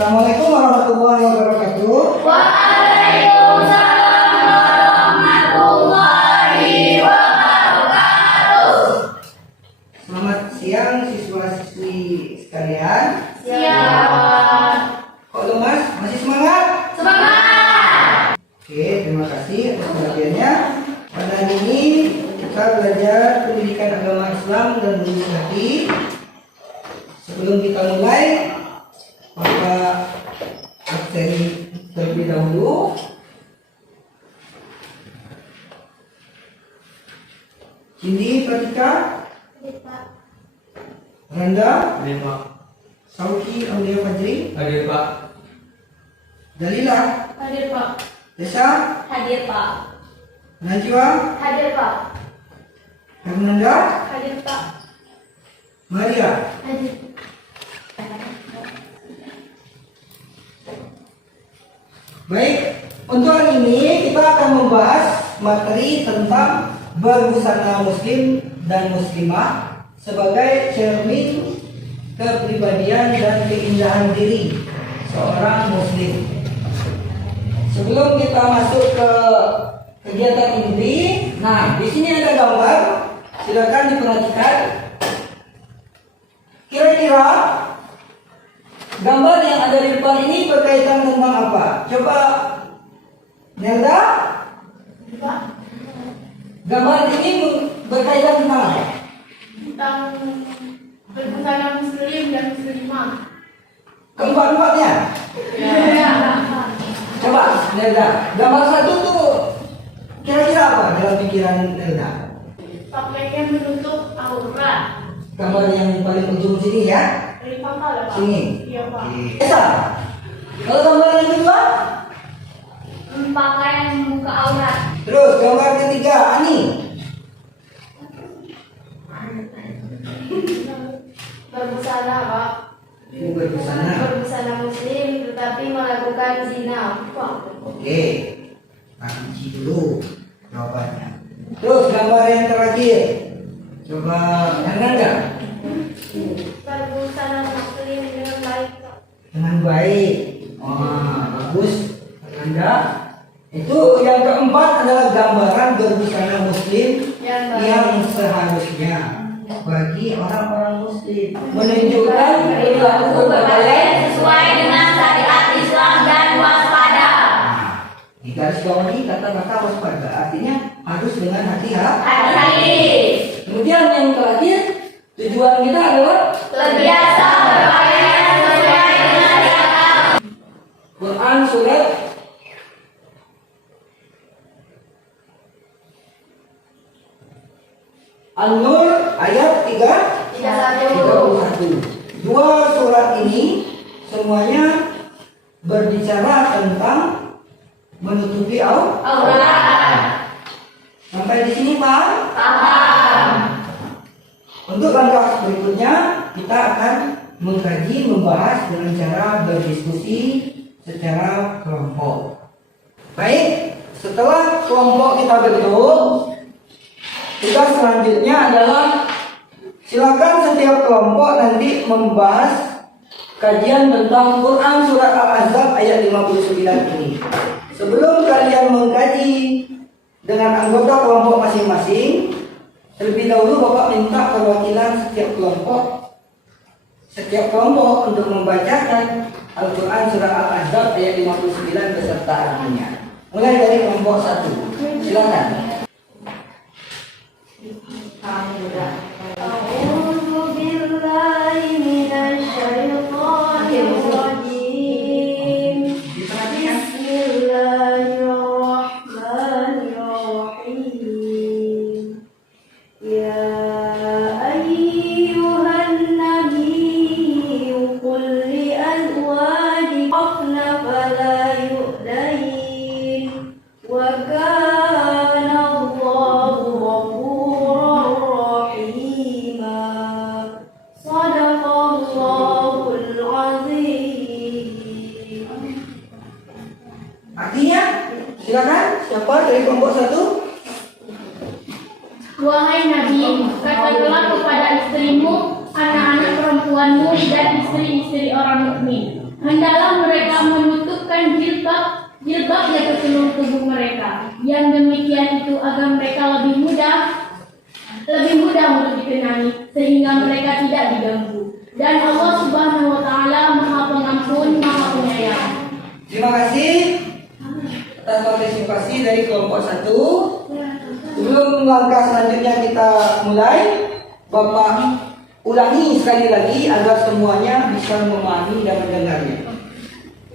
Assalamualaikum warahmatullahi wabarakatuh. Waalaikumsalam warahmatullahi wabarakatuh. Selamat siang siswa-siswi sekalian. Siap. Kok lemas? Masih semangat? Semangat. Oke, terima kasih atas perhatiannya. Pada hari ini kita belajar pendidikan agama Islam dan Buku Hati. Sebelum kita mulai, maka absen terlebih dahulu. Cindy, Pratika, Randa, Hadir Pak. Sauki, Aulia Fajri, Hadir Pak. Dalila, Hadir Pak. Desa, Hadir Pak. Najwa, Hadir Pak. Fernanda, Hadir Pak. Maria. Hadir. Baik, untuk hari ini kita akan membahas materi tentang berbusana muslim dan muslimah sebagai cermin kepribadian dan keindahan diri seorang muslim. Sebelum kita masuk ke kegiatan inti, nah di sini ada gambar, silakan diperhatikan. Kira-kira gambar yang ada di depan ini berkaitan tentang apa? Coba Nelda, gambar ini berkaitan tentang apa? Tentang berbusana muslim dan muslimah. Keempat-empatnya. Ya. Coba Nelda, gambar satu tuh kira-kira apa dalam pikiran Nelda? Pakaian menutup aurat. Gambar yang paling ujung sini ya. Dari pangkal ya Pak? Sini. Iya Pak. Esa. Kalau gambar yang kedua, Pakaian membuka aurat. terus gambar ketiga, Ani. Berbusana Pak. Ini berbusana. Berbusana muslim tetapi melakukan zina. Pak. Oke, kunci dulu jawabannya. Terus gambar yang terakhir, coba Nanda. Berbusana muslim dengan baik Pak. Dengan baik. Wah, bagus Nanda. Itu yang keempat adalah gambaran berbusana muslim Yang baik. yang seharusnya bagi orang-orang muslim, menunjukkan perilaku berbalik sesuai dengan syariat Islam dan waspada. di garis bawahi kata-kata waspada, artinya harus dengan hati-hati. Hati-hati. Kemudian yang terakhir, tujuan kita adalah Terbiasa berpakaian sesuai dengan syariat. Quran surat An-Nur ayat 31. Dua surat ini semuanya berbicara tentang menutupi Aurat. Sampai di sini paham? Paham. Untuk langkah berikutnya kita akan mengkaji, membahas dengan cara berdiskusi secara kelompok. Baik, setelah kelompok kita bentuk, tugas selanjutnya adalah silakan setiap kelompok nanti membahas kajian tentang Quran surat Al-Ahzab ayat 59 ini. Sebelum kalian mengkaji dengan anggota kelompok masing-masing, terlebih dahulu Bapak minta perwakilan setiap kelompok untuk membacakan Al-Quran surah Al-Ahzab ayat 59 beserta artinya. Mulai dari kelompok 1. Silakan. A'udzu billahi minasy syaithanir rajim. Bismillahirrahmanirrahim. Ya ayyuhan nabiyyu qul li azwajika qafna fala yu'dain wa kana Allahu ghafuran rahima. Shadaqallahul azim. Artinya, silakan siapa dari kelompok 1? Wahai Nabi, katakanlah kepada istrimu anak-anak perempuanmu dan istri-istri orang mukmin. Hendaklah mereka menutupkan jilbabnya ke seluruh tubuh mereka. Yang demikian itu agar mereka lebih mudah untuk dikenali, sehingga mereka tidak diganggu. Dan Allah Subhanahu wa Ta'ala Maha Pengampun, Maha Penyayang. Terima kasih atas partisipasi dari kelompok 1. Sebelum langkah selanjutnya kita mulai, Bapak ulangi sekali lagi agar semuanya bisa memahami dan mendengarnya.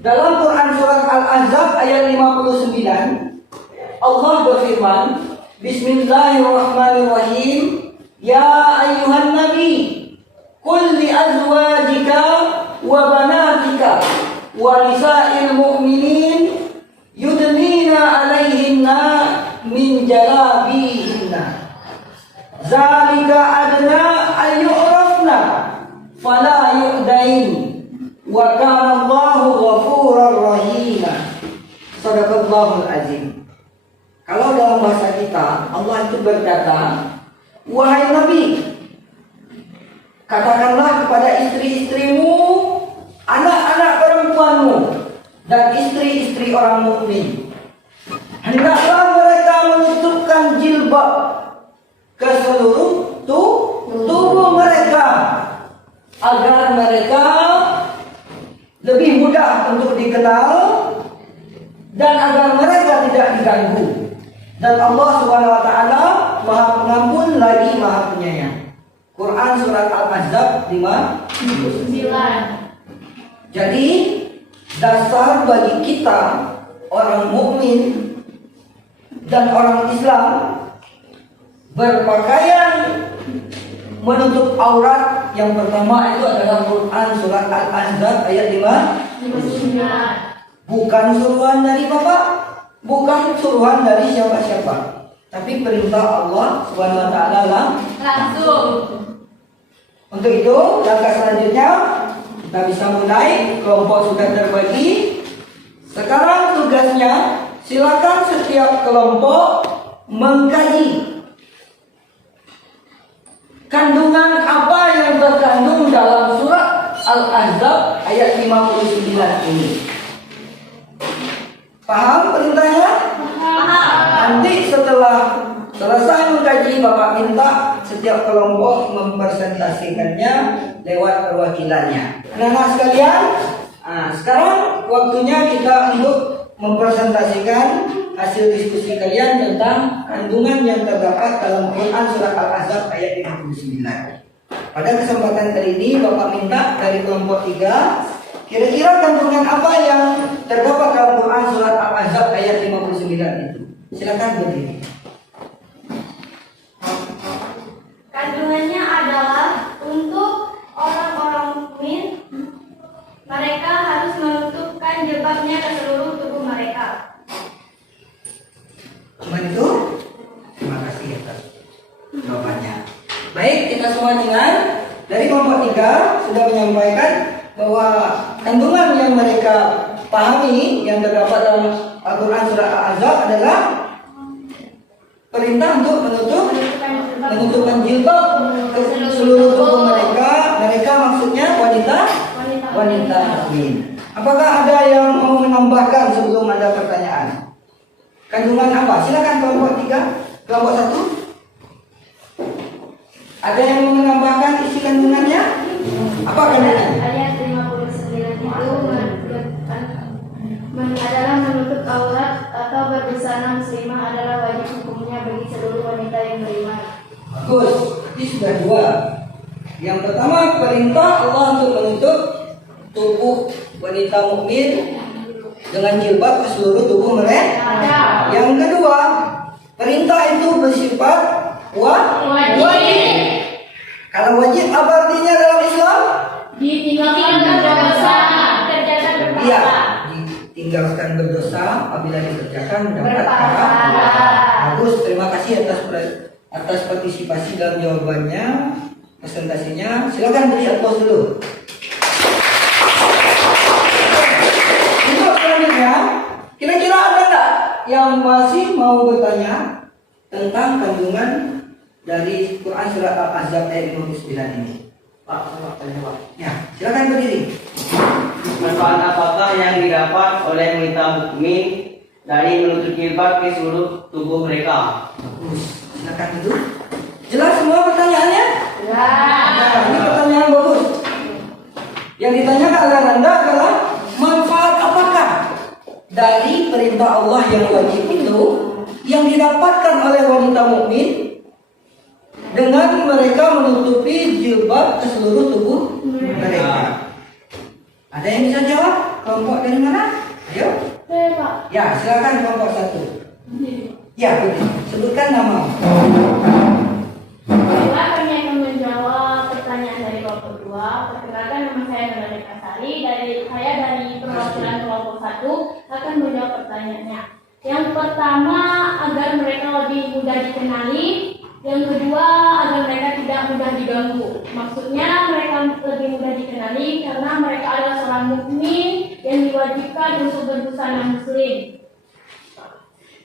Dalam Quran surat Al-Ahzab ayat 59, Allah berfirman, Bismillahirrahmanirrahim. Ya ayyuhan nabi, qul li azwajika wa banatika wa nisa'il mu'minin yudnina 'alaihinna min jalabihinna. Zalika adna ayyurafna fala yu'dain wa kana Allahu ghafurar rahim. Shadaqallahul azim. Kalau dalam bahasa kita, Allah itu berkata, wahai Nabi, katakanlah kepada istri-istrimu, anak-anak perempuanmu, dan istri-istri orang mukmin, hendaklah mereka menutupkan jilbab ke seluruh tubuh mereka, agar mereka lebih mudah untuk dikenal dan agar mereka tidak diganggu. Dan Allah Subhanahu wa Ta'ala Maha Pengampun lagi Maha Penyayang. Quran surat Al-Ahzab 59. Jadi dasar bagi kita orang mukmin dan orang Islam berpakaian menutup aurat yang pertama itu adalah Quran surat Al-Ahzab ayat 59. Bukan suruhan dari Bapak, bukan suruhan dari siapa-siapa, tapi perintah Allah Subhanahu wa Ta'ala langsung. Untuk itu, langkah selanjutnya kita bisa mulai. Kelompok sudah terbagi. Sekarang tugasnya, silakan setiap kelompok mengkaji kandungan apa yang terkandung dalam surat Al-Ahzab ayat 59 ini. Paham perintahnya? Nanti setelah selesai mengkaji, Bapak minta setiap kelompok mempresentasikannya lewat perwakilannya. Anak-anak sekalian, sekarang waktunya kita untuk mempresentasikan hasil diskusi kalian tentang kandungan yang terdapat dalam Quran surat Al-Ahzab ayat 59. Pada kesempatan kali ini Bapak minta dari kelompok 3, kira-kira kandungan apa yang terdapat dalam Quran surat Al-Ahzab ayat 59 itu? Silakan berdiri. Kandungannya adalah untuk orang-orang mukmin, mereka harus menutupkan jilbabnya ke seluruh tubuh mereka. Cuma itu? Terima kasih atas jawabannya. Baik, kita semua dengar dari kelompok 3 sudah menyampaikan bahwa kandungan yang mereka pahami yang terdapat dalam Al-Quran surat Al-Ahzab adalah perintah untuk menutupkan jilbab ke seluruh tubuh mereka. Mereka maksudnya wanita mukmin. Apakah ada yang mau menambahkan sebelum ada pertanyaan? Kandungan apa? Silakan kelompok 3, kelompok 1. Ada yang mau menambahkan isi kandungannya? Apa kandungannya? Ayat 59 itu adalah menutup aurat atau berbusana muslimah adalah wajib hukumnya bagi seluruh wanita yang beriman. Bagus, ini sudah 2. Yang pertama, perintah Allah untuk menutup tubuh wanita mukmin dengan jilbab ke seluruh tubuh mereka. Yang kedua, perintah itu bersifat wajib. Kalau wajib apa artinya dalam Islam? Ditinggalkan berdosa. Iya, ditinggalkan berdosa apabila dikerjakan mendapat pahala. Bagus, terima kasih atas partisipasi dalam jawabannya, presentasinya. Silakan beri aplaus dulu. Untuk selanjutnya, kira-kira ada nggak yang masih mau bertanya tentang kandungan dari Quran surat Al-Ahzab ayat 59 ini? Pak, tanya Pak. Ya, silakan berdiri. Manfaat apakah yang didapat oleh wanita mukmin dari menutup jilbab ke seluruh tubuh mereka? Bagus, silakan duduk. Jelas semua pertanyaannya? Nah, ini pertanyaan bagus. Yang ditanyakan oleh Anda adalah manfaat apakah dari perintah Allah yang wajib itu yang didapatkan oleh wanita mukmin dengan mereka menutupi jilbab ke seluruh tubuh mereka. Ada yang bisa jawab? Kelompok dari mana? Ayo. Pak. Ya, silakan kelompok 1. Ya, betul. Sebutkan nama. Baiklah, kami akan menjawab pertanyaan dari kelompok 2. Perkenalkan, nama saya Nurani Kasari. Saya dari perwakilan kelompok 1 akan menjawab pertanyaannya. Yang pertama, agar mereka lebih mudah dikenali. Yang kedua, agar mereka tidak mudah diganggu. Maksudnya mereka lebih mudah dikenali karena mereka adalah seorang mukmin yang diwajibkan untuk berbusana muslim.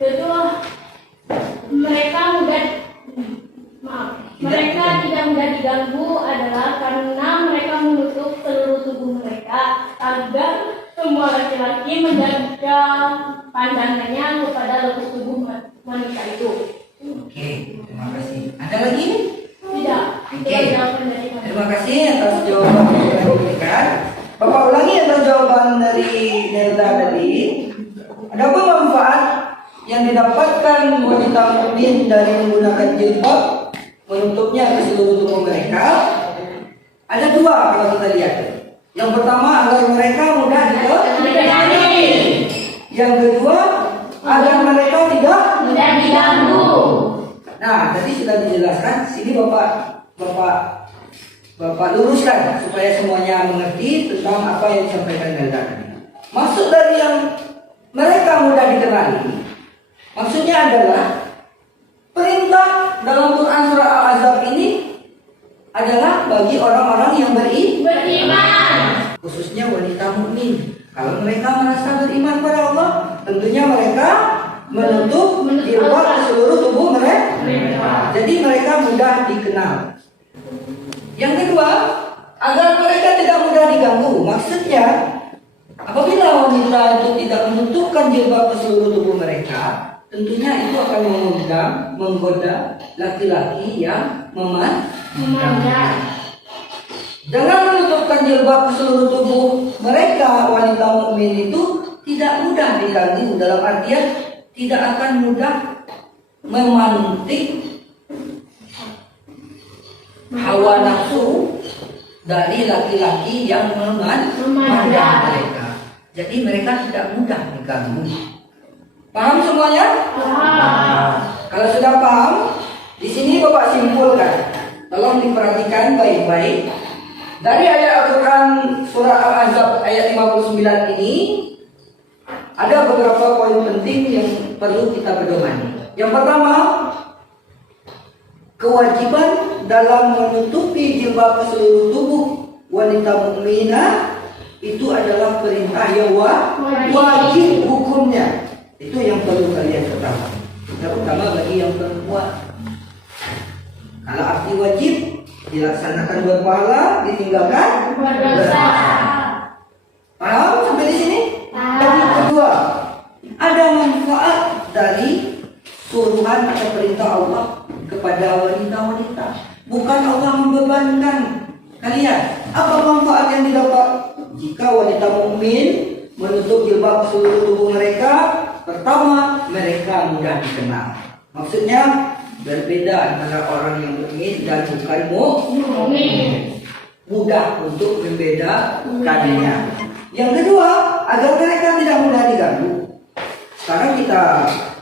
Kedua, mereka tidak mudah diganggu adalah karena mereka menutup seluruh tubuh mereka agar semua laki-laki menjaga pandangannya kepada lekuk tubuh wanita itu. Oke, terima kasih. Ada lagi? Tidak. Oke. Itu jawaban dari kami. Terima kasih atas jawaban yang telah diberikan. Bapak ulangi atas jawaban dari Nelda tadi. Adapun manfaat yang didapatkan wanita mukmin dari menggunakan jilbab menutupnya ke seluruh tubuh mereka, ada 2 kalau kita lihat. Yang pertama, agar mereka mudah dikenali. Yang kedua, agar mereka tidak Mudah diganggu. Nah, tadi sudah dijelaskan. Sini Bapak luruskan supaya semuanya mengerti tentang apa yang disampaikan Nelda tadi. Maksud dari yang mereka mudah dikenali, maksudnya adalah perintah dalam Quran surah Al-Ahzab ini adalah bagi orang-orang yang Beriman. khususnya wanita mukmin. Kalau mereka merasa beriman pada Allah, tentunya mereka menutup jilbab ke seluruh tubuh mereka. Jadi mereka mudah dikenal. Yang kedua, agar mereka tidak mudah diganggu. Maksudnya, apabila wanita itu tidak menutupkan jilbab ke seluruh tubuh mereka, tentunya itu akan menggoda laki-laki yang memandang. Dengan menutupkan jilbab ke seluruh tubuh mereka, wanita mukmin itu tidak mudah diganggu, dalam artian tidak akan mudah memantik hawa nafsu dari laki-laki yang memandang mereka. Jadi mereka tidak mudah diganggu. Paham semuanya? Paham. Kalau sudah paham, di sini Bapak simpulkan. Tolong diperhatikan baik-baik. Dari ayat Al-Quran surah Al-Ahzab ayat 59 ini ada beberapa poin penting yang perlu kita pedomani. Yang pertama, kewajiban dalam menutupi jilbab ke seluruh tubuh wanita mukminah itu adalah perintah yang wajib hukumnya. Itu yang perlu kalian ketahui, terutama bagi yang perempuan. Kalau arti wajib dilaksanakan berpahala, ditinggalkan Berdosa. Paham sampai di sini? Paham. Yang kedua, ada manfaat dari suruhan atau perintah Allah kepada wanita-wanita. Bukan Allah membebankan kalian. Apa manfaat yang didapat jika wanita mukmin menutup jilbab seluruh tubuh mereka? Pertama, mereka mudah dikenal. Maksudnya berbeda antara orang yang mukmin dan bukan mukmin. Mudah untuk membedakannya. Yang kedua, agar mereka tidak mudah diganggu. Sekarang kita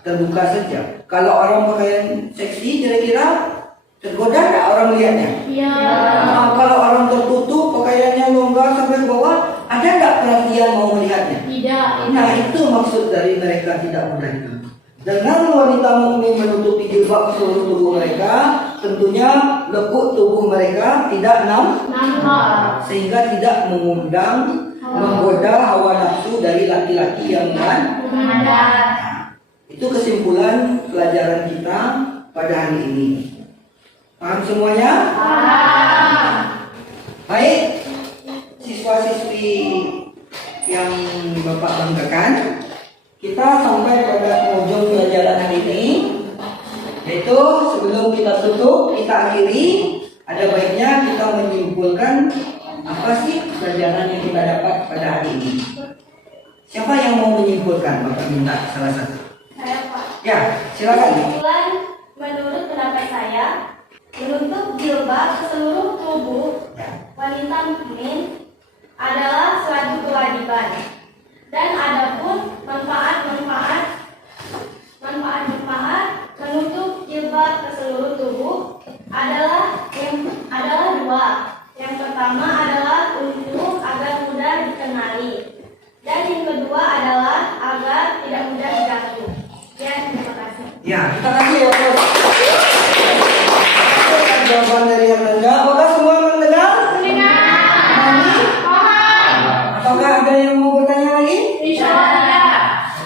terbuka saja. Kalau orang pakaian seksi, kira-kira tergoda nggak orang melihatnya? Iya. Nah, kalau orang tertutup, pakaiannya longgar sampai ke bawah, ada nggak perhatian mau melihatnya? Tidak. Nah, itu maksud dari mereka tidak mudah diganggu. Dengan wanita mukmin menutupi jilbab seluruh tubuh mereka, tentunya lekuk tubuh mereka tidak Nampak. sehingga tidak mengundang menggoda hawa nafsu dari laki-laki yang Memandang. Itu kesimpulan pelajaran kita pada hari ini. Paham semuanya? Paham. Baik, siswa-siswi yang Bapak banggakan, kita sampai pada penghujung pelajaran hari ini, yaitu sebelum kita tutup, kita akhiri, ada baiknya kita menyimpulkan apa sih pelajaran yang kita dapat pada hari ini. Siapa yang mau menyimpulkan? Bapak minta salah satu. Saya Pak. Ya, silakan. Kesimpulan menurut pendapat saya, menutup jilbab seluruh tubuh Ya. wanita mukmin adalah suatu kewajiban. Dan adapun manfaat menutup jilbab ke seluruh tubuh adalah dua. Yang pertama adalah untuk agar mudah dikenali, dan yang kedua adalah agar tidak mudah diganggu. Ya, terima kasih. Ya, kita kasih ya, Bos. Jawaban dari yang mendengar. Apakah semua mendengar? Mendengar. Apakah ada yang mau bertanya lagi? Insya Allah.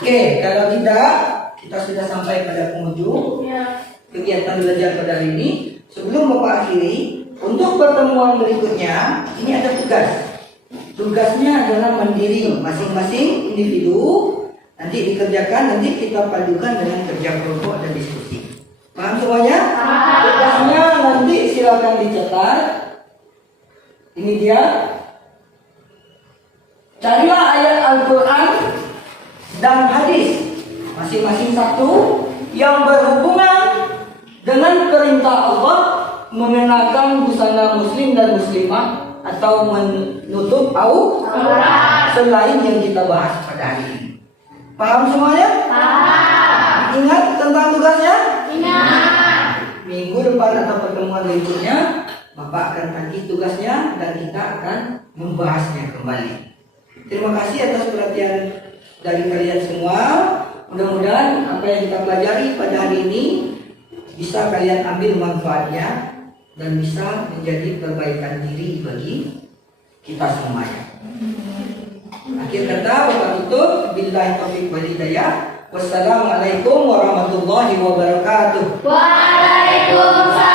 Oke, kalau tidak, kita sudah sampai pada penghujung kegiatan belajar pada hari ini. Sebelum Bapak akhiri, untuk pertemuan berikutnya, ini ada tugas. Tugasnya adalah mandiri, masing-masing individu nanti dikerjakan, nanti kita padukan dengan kerja kelompok dan diskusi. Paham semuanya? Tugasnya nanti silakan dicatat. Ini dia. Carilah ayat Al-Quran dan hadis masing-masing satu yang berhubungan dengan perintah Allah mengenakan busana muslim dan muslimah atau menutup aurat selain yang kita bahas pada hari ini. Paham semuanya? Paham. Ingat tentang tugasnya? Ingat. Minggu depan atau pertemuan berikutnya Bapak akan tagih tugasnya dan kita akan membahasnya kembali. Terima kasih atas perhatian dari kalian semua. Mudah-mudahan apa yang kita pelajari pada hari ini bisa kalian ambil manfaatnya dan bisa menjadi perbaikan diri bagi kita semuanya. Akhir kata Bapak tutup, billahi taufiq wal hidayah. Wassalamualaikum warahmatullahi wabarakatuh. Waalaikumsalam.